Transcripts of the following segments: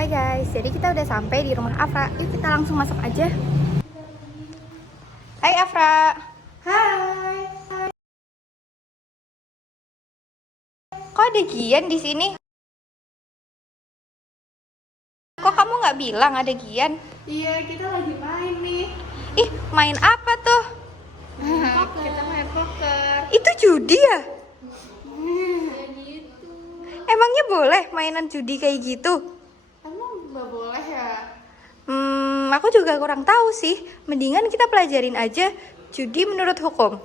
Hai guys, jadi kita udah sampai di rumah Afra. Yuk kita langsung masuk aja. Hai Afra. Hai. Kok ada Gian di sini? Kok kamu nggak bilang ada Gian? Iya, kita lagi main nih. Ih, main apa tuh? Kita main poker. Itu judi ya? Ya gitu. Emangnya boleh mainan judi kayak gitu? Emang nggak boleh ya? Aku juga kurang tahu sih. Mendingan kita pelajarin aja judi menurut hukum.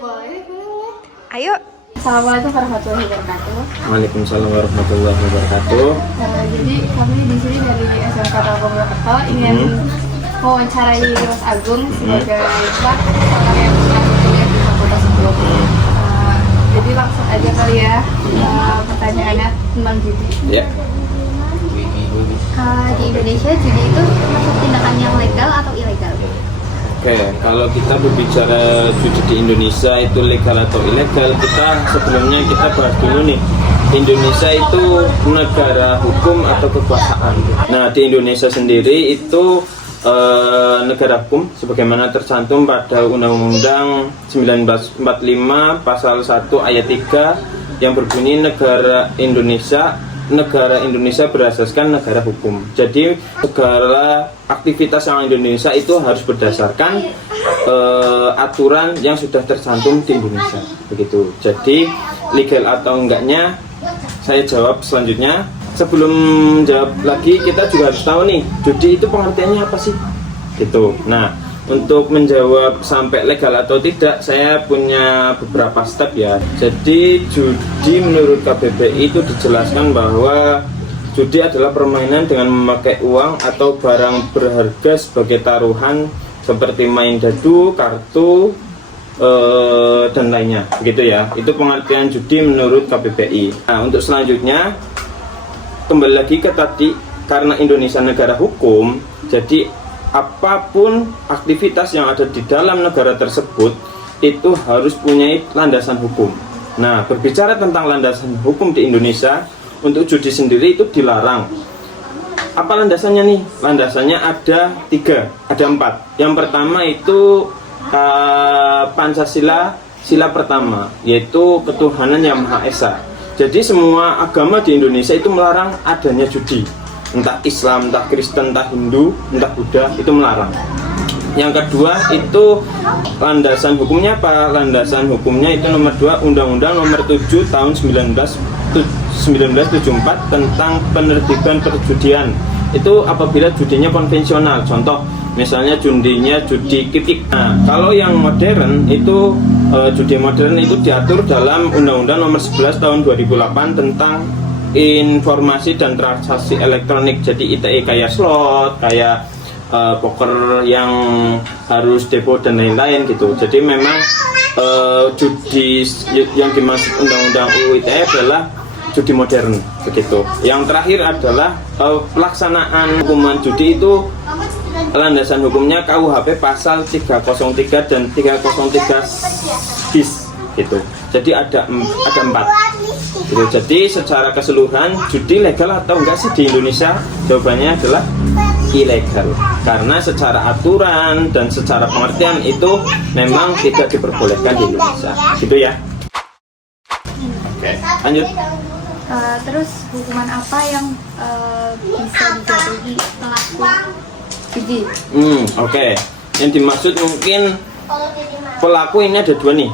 Boleh, boleh. Ayo. Assalamualaikum warahmatullahi wabarakatuh. Waalaikumsalam warahmatullahi wabarakatuh. Jadi kami di sini dari SMK Telkom Purwokerto ingin mewawancarai Mas Agung sebagai pakar yang kuliah di fakultas hukum. Jadi langsung aja kali ya pertanyaannya tentang judi. Ya. Di Indonesia judi itu termasuk tindakan yang legal atau ilegal? Oke, kalau kita berbicara judi di Indonesia itu legal atau ilegal, sebelumnya kita bahas dulu nih. Indonesia itu negara hukum atau kekuasaan. Nah, di Indonesia sendiri itu negara hukum sebagaimana tercantum pada Undang-Undang 1945 pasal 1 ayat 3 yang berbunyi negara Indonesia berasaskan negara hukum. Jadi segala aktivitas yang Indonesia itu harus berdasarkan aturan yang sudah tercantum di Indonesia. Begitu. Jadi legal atau enggaknya saya jawab selanjutnya. Sebelum jawab lagi kita juga harus tahu nih, judi itu pengertiannya apa sih? Gitu. Nah, untuk menjawab sampai legal atau tidak, saya punya beberapa step ya. Jadi judi menurut KBBI itu dijelaskan bahwa judi adalah permainan dengan memakai uang atau barang berharga sebagai taruhan seperti main dadu, kartu, dan lainnya. Begitu ya. Itu pengertian judi menurut KBBI. Nah, untuk selanjutnya kembali lagi ke tadi, karena Indonesia negara hukum, jadi apapun aktivitas yang ada di dalam negara tersebut itu harus punya landasan hukum. Nah, berbicara tentang landasan hukum di Indonesia, untuk judi sendiri itu dilarang. Apa landasannya nih? Landasannya ada 4. Yang pertama itu Pancasila, sila pertama, yaitu ketuhanan yang Maha Esa. Jadi semua agama di Indonesia itu melarang adanya judi. Entah Islam, entah Kristen, entah Hindu, entah Buddha, itu melarang. Yang kedua itu landasan hukumnya apa? Landasan hukumnya itu nomor 2 Undang-Undang nomor 7 tahun 1974 tentang penertiban perjudian. Itu apabila judinya konvensional, contoh misalnya judi kipik. Nah, kalau yang modern itu judi modern itu diatur dalam Undang-Undang nomor 11 tahun 2008 tentang informasi dan transaksi elektronik. Jadi ITE kayak slot, kayak poker yang harus depo dan lain-lain gitu. Jadi memang judi yang dimaksud Undang-Undang UU ITE adalah judi modern begitu. Yang terakhir adalah pelaksanaan hukuman judi itu landasan hukumnya KUHP pasal 303 dan 303 bis gitu. Jadi ada 4 gitu. Jadi secara keseluruhan judi legal atau enggak sih di Indonesia? Jawabannya adalah ilegal, karena secara aturan dan secara pengertian itu memang tidak diperbolehkan di Indonesia gitu ya. Oke, lanjut. Terus hukuman apa yang bisa dijatuhi pelaku judi? Oke. Yang dimaksud mungkin pelaku ini ada 2 nih.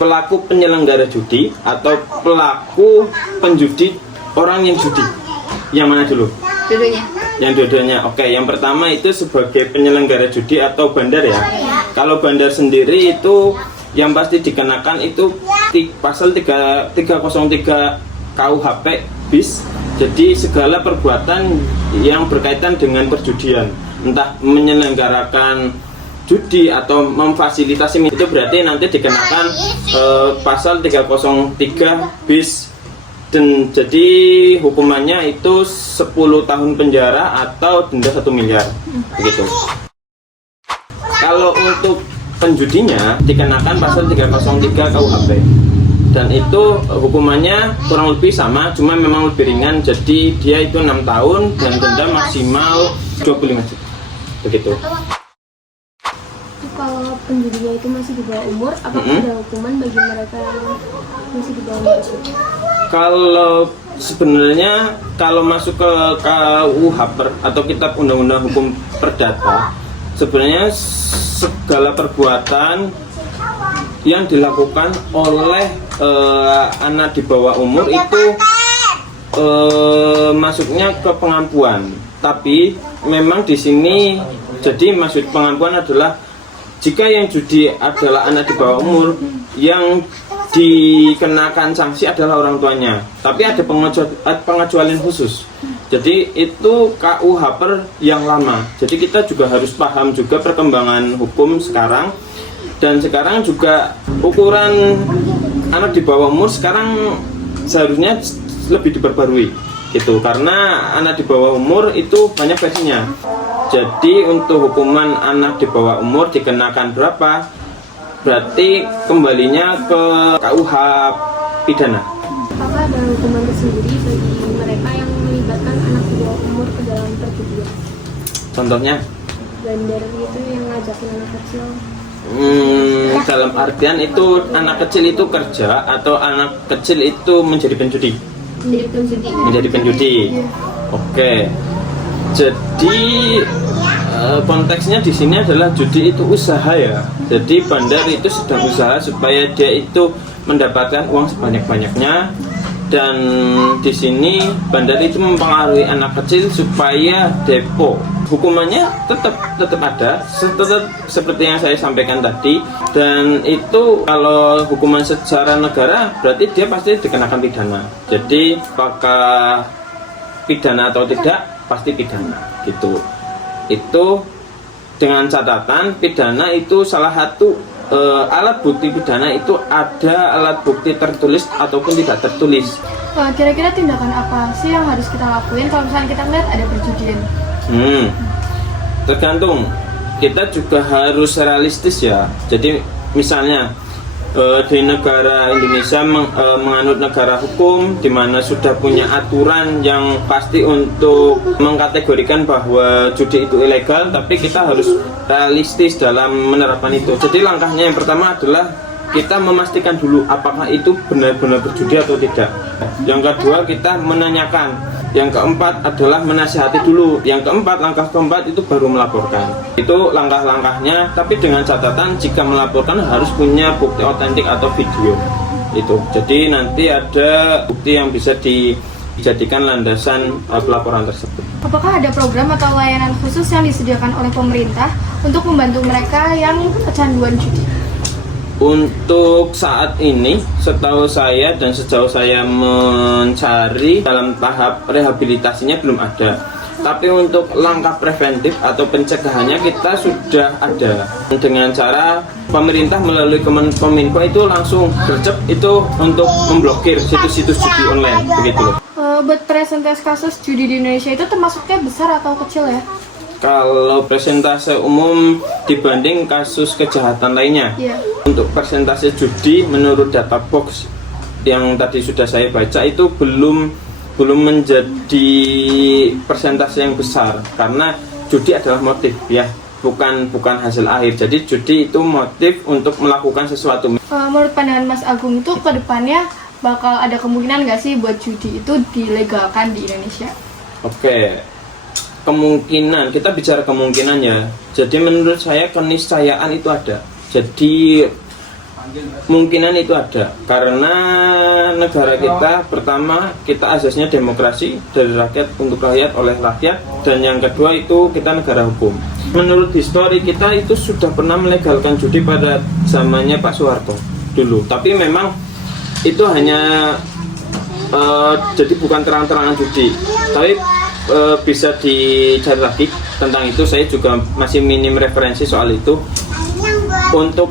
Pelaku penyelenggara judi atau pelaku penjudi, orang yang judi. Yang mana dulu? Dulunya. Yang dua-duanya. Oke, yang pertama itu sebagai penyelenggara judi atau bandar ya. Kalau bandar sendiri itu yang pasti dikenakan itu pasal 303 KUHP bis. Jadi segala perbuatan yang berkaitan dengan perjudian, entah menyelenggarakan judi atau memfasilitasi, itu berarti nanti dikenakan pasal 303 bis, dan jadi hukumannya itu 10 tahun penjara atau denda 1 miliar begitu. Kalau untuk penjudinya dikenakan pasal 303 KUHP. dan itu hukumannya kurang lebih sama, cuma memang lebih ringan. Jadi dia itu 6 tahun dan denda maksimal 25 juta begitu. Kalau penjudinya itu masih di bawah umur, apakah ada hukuman bagi mereka yang masih di bawah umur? Kalau sebenarnya kalau masuk ke KUHP atau Kitab Undang-Undang Hukum Perdata, sebenarnya segala perbuatan yang dilakukan oleh anak di bawah umur itu masuknya ke pengampuan. Tapi memang di sini jadi maksud pengampuan adalah jika yang judi adalah anak di bawah umur, yang dikenakan sanksi adalah orang tuanya. Tapi ada pengecualian khusus. Jadi itu KUHP yang lama. Jadi kita juga harus paham juga perkembangan hukum sekarang. Dan sekarang juga ukuran anak di bawah umur sekarang seharusnya lebih diperbarui gitu, karena anak di bawah umur itu banyak versinya. Jadi untuk hukuman anak di bawah umur dikenakan berapa, berarti kembalinya ke KUH pidana. Apakah ada hukuman tersendiri bagi mereka yang melibatkan anak di bawah umur ke dalam perjudian? Contohnya? Bandar itu yang ngajakin anak kecil. Dalam artian itu anak kecil itu kerja atau anak kecil itu menjadi penjudi? Menjadi penjudi. Oke. Jadi konteksnya di sini adalah judi itu usaha ya. Jadi bandar itu sedang usaha supaya dia itu mendapatkan uang sebanyak-banyaknya, dan di sini bandar itu mempengaruhi anak kecil supaya depo. Hukumannya tetap ada, tetap seperti yang saya sampaikan tadi. Dan itu kalau hukuman secara negara berarti dia pasti dikenakan pidana. Jadi apakah pidana atau tidak, pasti pidana gitu. Itu dengan catatan pidana itu salah satu alat bukti pidana itu ada alat bukti tertulis ataupun tidak tertulis. Kira-kira tindakan apa sih yang harus kita lakuin kalau misalnya kita melihat ada perjudian? Tergantung, kita juga harus realistis ya. Jadi misalnya di negara Indonesia menganut negara hukum, di mana sudah punya aturan yang pasti untuk mengkategorikan bahwa judi itu ilegal, tapi kita harus realistis dalam menerapkan itu. Jadi langkahnya yang pertama adalah kita memastikan dulu apakah itu benar-benar berjudi atau tidak. Yang kedua kita menanyakan. Yang keempat adalah menasihati dulu. Yang keempat, langkah keempat itu baru melaporkan. Itu langkah-langkahnya, tapi dengan catatan jika melaporkan harus punya bukti otentik atau video. Itu. Jadi nanti ada bukti yang bisa dijadikan landasan pelaporan tersebut. Apakah ada program atau layanan khusus yang disediakan oleh pemerintah untuk membantu mereka yang kecanduan judi? Untuk saat ini, setahu saya dan sejauh saya mencari, dalam tahap rehabilitasinya belum ada. Tapi untuk langkah preventif atau pencegahannya kita sudah ada. Dengan cara pemerintah melalui Kominfo itu langsung gercep itu untuk memblokir situs-situs judi online, begitu loh. Buat presentasi kasus judi di Indonesia itu termasuknya besar atau kecil ya? Kalau persentase umum dibanding kasus kejahatan lainnya, untuk persentase judi menurut data box yang tadi sudah saya baca itu belum menjadi persentase yang besar, karena judi adalah motif ya, bukan hasil akhir. Jadi judi itu motif untuk melakukan sesuatu. Menurut pandangan Mas Agung itu ke depannya bakal ada kemungkinan nggak sih buat judi itu dilegalkan di Indonesia? Oke. Kemungkinan, kita bicara kemungkinan ya. Jadi menurut saya keniscayaan itu ada. Jadi kemungkinan itu ada karena negara kita, pertama kita asasnya demokrasi, dari rakyat untuk rakyat, oleh rakyat, dan yang kedua itu kita negara hukum. Menurut histori kita itu sudah pernah melegalkan judi pada zamannya Pak Soeharto dulu, tapi memang itu hanya jadi bukan terang-terangan judi, tapi bisa dicari lagi tentang itu. Saya juga masih minim referensi soal itu. Untuk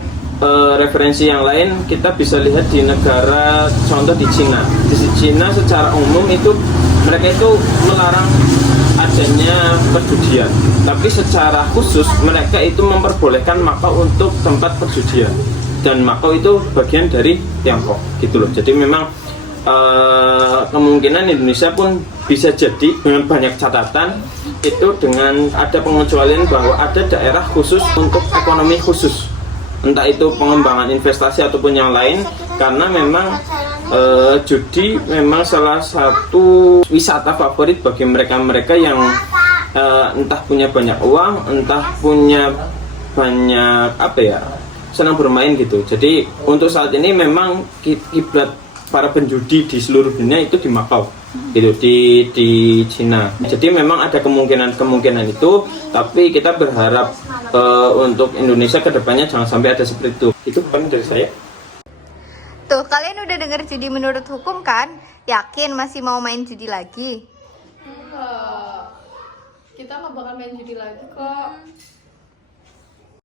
referensi yang lain kita bisa lihat di negara, contoh di Cina. Di Cina secara umum itu mereka itu melarang adanya perjudian, tapi secara khusus mereka itu memperbolehkan maka untuk tempat perjudian. dan Makau itu bagian dari Tiongkok gitu loh. Jadi memang kemungkinan Indonesia pun bisa jadi dengan banyak catatan itu dengan ada pengecualian bahwa ada daerah khusus untuk ekonomi khusus, entah itu pengembangan investasi ataupun yang lain, karena memang judi memang salah satu wisata favorit bagi mereka-mereka yang entah punya banyak uang, entah punya banyak senang bermain gitu. Jadi untuk saat ini memang kiblat para penjudi di seluruh dunia itu di Makau gitu, di Cina. Jadi memang ada kemungkinan itu, tapi kita berharap untuk Indonesia kedepannya jangan sampai ada seperti itu. Itu paling dari saya. Tuh, kalian udah denger judi menurut hukum kan? Yakin masih mau main judi lagi? Enggak. Kita nggak bakal main judi lagi kok.